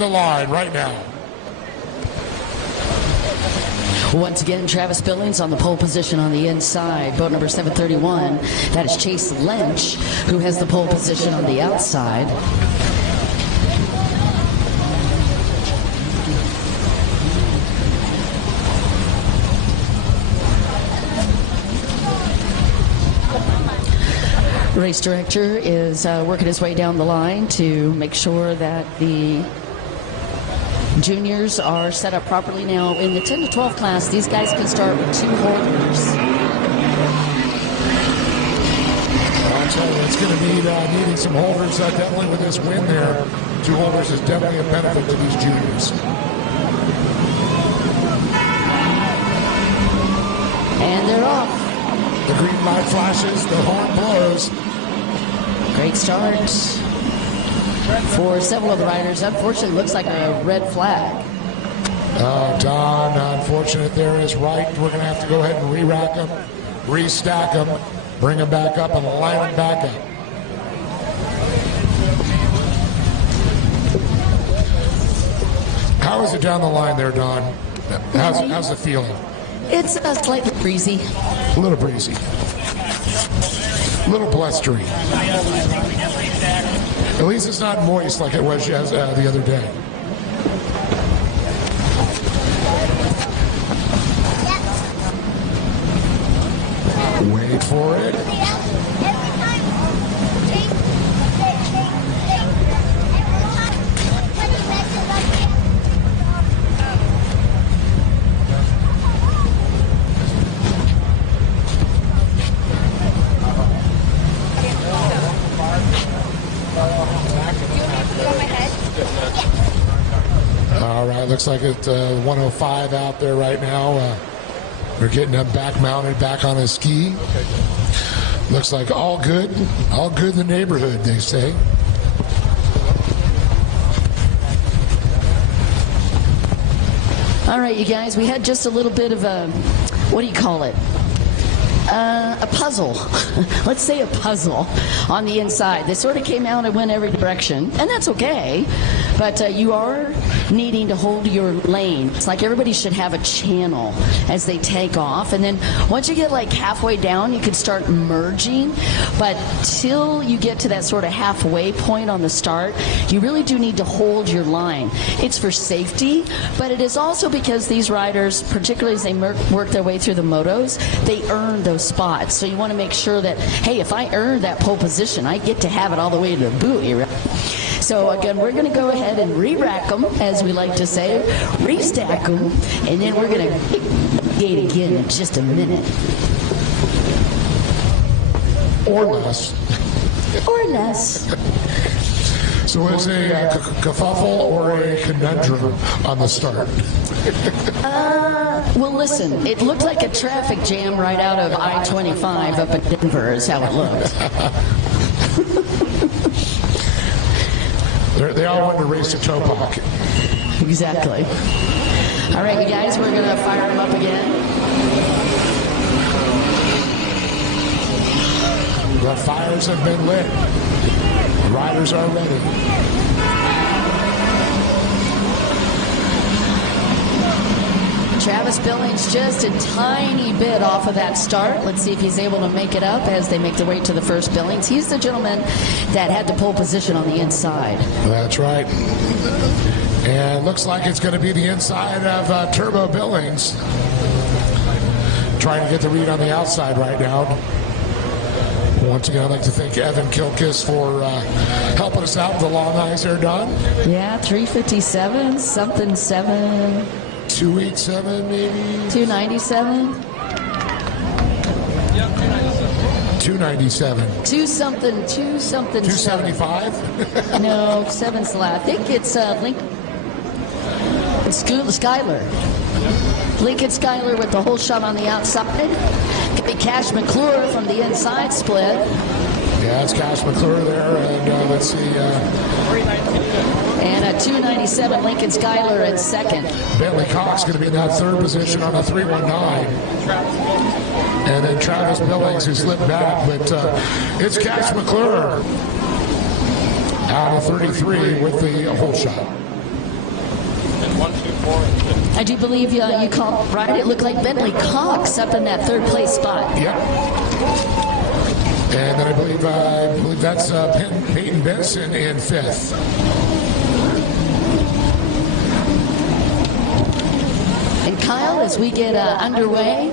The line right now. Once again, Travis Billings on the pole position on the inside. Boat number 731, that is Chase Lynch, who has the pole position on the outside. Race director is working his way down the line to make sure that the juniors are set up properly. Now, in the 10 to 12 class, these guys can start with 2 holders. I'll tell you, it's going to need needing some holders. Definitely with this win there, 2 holders is definitely a benefit to these juniors. And they're off. The green light flashes, the horn blows. Great start for several of the riders. Unfortunately, looks like a red flag. Don, unfortunate there is right. We're going to have to go ahead and re-rack them, restack them, bring them back up, and line them back up. How is it down the line there, Don? How's it feeling? It's slightly breezy. A little breezy. A little blustery. At least it's not moist like it was the other day. Wait for it. All right, looks like it's 105 out there right now. We're getting him back mounted, back on his ski. Looks like all good in the neighborhood, they say. All right, you guys, we had just a little bit of a, what do you call it? A puzzle. Let's say a puzzle on the inside. They sort of came out and went every direction, and that's okay. But you are needing to hold your lane. It's like everybody should have a channel as they take off. And then once you get like halfway down, you can start merging. But till you get to that sort of halfway point on the start, you really do need to hold your line. It's for safety, but it is also because these riders, particularly as they work their way through the motos, they earn those spots. So you want to make sure that, hey, if I earn that pole position, I get to have it all the way to the buoy, right? So again, we're going to go ahead and re-rack them, as we like to say, restack them, and then we're going to gate again in just a minute. Or less. Or less. So it's a kerfuffle or a conundrum on the start? Well, listen, it looked like a traffic jam right out of I-25 up in Denver is how it looked. They all want to race to Topak. Exactly. All right, you guys, we're going to fire them up again. The fires have been lit. The riders are ready. Travis Billings just a tiny bit off of that start. Let's see if he's able to make it up as they make their way to the first Billings. He's the gentleman that had the pole position on the inside. That's right. And looks like it's going to be the inside of Turbo Billings. Trying to get the read on the outside right now. Once again, I'd like to thank Evan Kilkis for helping us out with the long eyes there, Don. Yeah, 357, something 7. 287 maybe? 297? 297. 275? No, 7's the last. I think it's Skyler. Lincoln Skyler with the whole shot on the outside. Could be Cash McClure from the inside split. Yeah, it's Cash McClure there, and let's see. And a 297 Lincoln Skyler at second. Bentley Cox going to be in that third position on a 319. And then Travis Billings who slipped back, but it's Cash McClure out of 33 with the whole shot. I do believe you called right. It looked like Bentley Cox up in that third place spot. Yep. And then I believe that's Peyton Benson in fifth. And Kyle, as we get underway,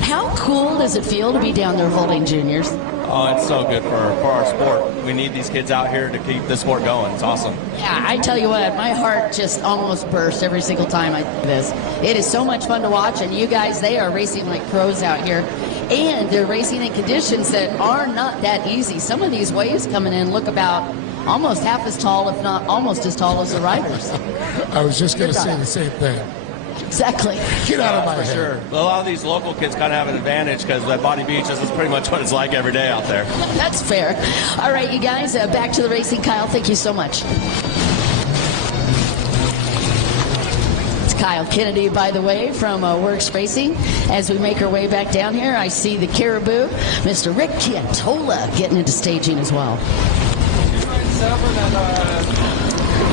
how cool does it feel to be down there holding juniors? Oh, it's so good for our sport. We need these kids out here to keep this sport going. It's awesome. Yeah, I tell you what, my heart just almost bursts every single time I do this. It is so much fun to watch, and you guys, they are racing like pros out here. And they're racing in conditions that are not that easy. Some of these waves coming in look about almost half as tall, if not almost as tall as the riders. I was just going to say the same thing. Exactly. Get out of my head. Sure. A lot of these local kids kind of have an advantage because at Body Beach, this is pretty much what it's like every day out there. That's fair. All right, you guys, back to the racing. Kyle, thank you so much. It's Kyle Kennedy, by the way, from Works Racing. As we make our way back down here, I see the Caribou, Mr. Rick Chiatola, getting into staging as well.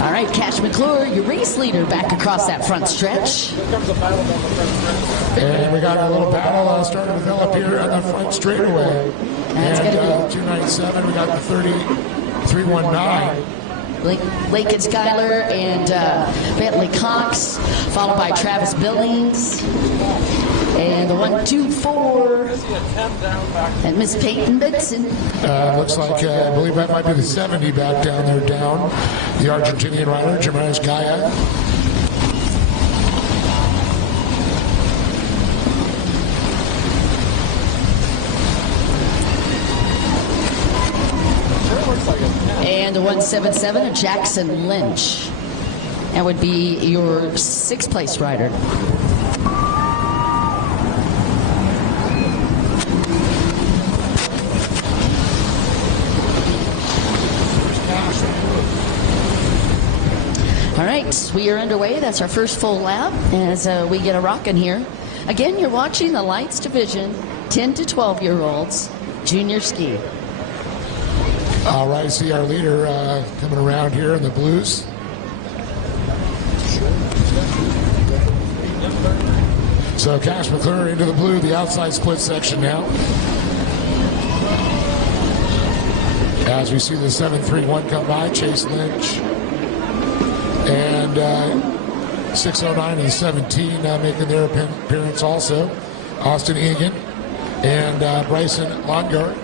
All right, Cash McClure, your race leader, back across that front stretch. And we got a little battle starting to develop here on the front straightaway. That's and gonna be 297, we got the 319. Lincoln Schuyler and Bentley Cox, followed by Travis Billings. And the 124 and Miss Peyton Benson. Looks like, I believe that might be the 70 back down there, down. The Argentinian rider, Jimenez Gaia. And the 177, Jackson Lynch. That would be your sixth place rider. All right, we are underway. That's our first full lap as we get a rockin' here. Again, you're watching the Lights Division, 10 to 12-year-olds, junior ski. All right, see our leader coming around here in the blues. So Cash McClure into the blue, the outside split section now. As we see the 731 come by, Chase Lynch. And 609 and 17 making their appearance also. Austin Egan and Bryson Longard.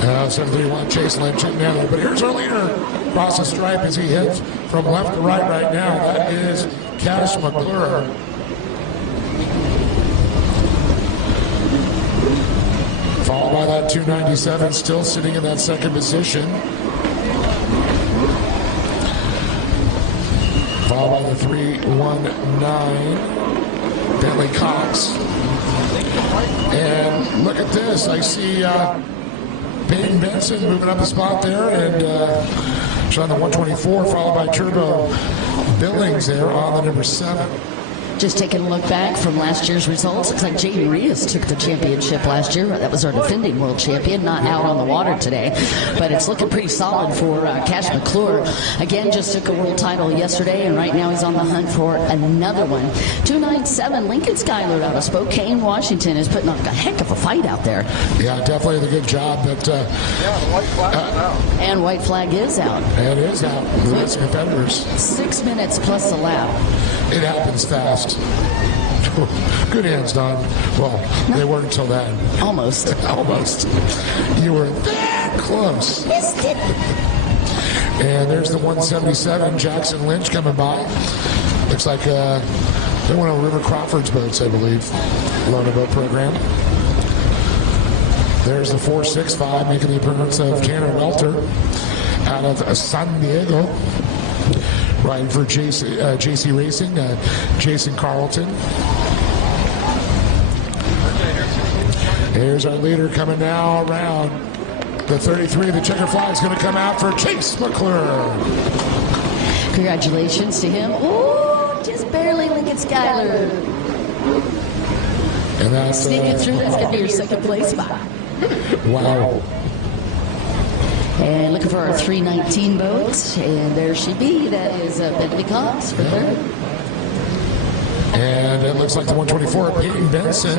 731 Chase Lynch in there. But here's our leader across the stripe as he hits from left to right now. That is Cash McClure. Followed by that 297, still sitting in that second position. Followed by the 319, Bentley Cox. And look at this, I see Peyton Benson moving up a spot there, and she's on the 124, followed by Turbo Billings there on the number 7. Just taking a look back from last year's results, looks like Jaden Rios took the championship last year. That was our defending world champion, not out on the water today. But it's looking pretty solid for Cash McClure. Again, just took a world title yesterday, and right now he's on the hunt for another one. 297, Lincoln Schuyler out of Spokane, Washington, is putting up a heck of a fight out there. Yeah, definitely a good job. But the white flag is out. And white flag is out. It is out. That's competitors. 6 minutes plus a lap. It happens fast. Good hands, Don. Well, they weren't until then. Almost. Almost. You were that close. And there's the 177, Jackson Lynch coming by. Looks like they're one of River Crawford's boats, I believe. Loaner boat program. There's the 465 making the appearance of Tanner Welter out of San Diego. Riding for JC Racing, Jason Carlton. Here's our leader coming now around the 33. The checker flag is going to come out for Chase McClure. Congratulations to him. Ooh, just barely Lincoln Schuyler. And that's sneaking through. That's going to be your second place spot. Wow. And looking for our 319 boat. And there she be. That is Bentley Cox for third. And it looks like the 124, Peyton Benson,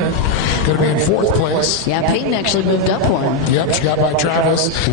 going to be in fourth place. Yeah, Peyton actually moved up one. Yep, she got by Travis.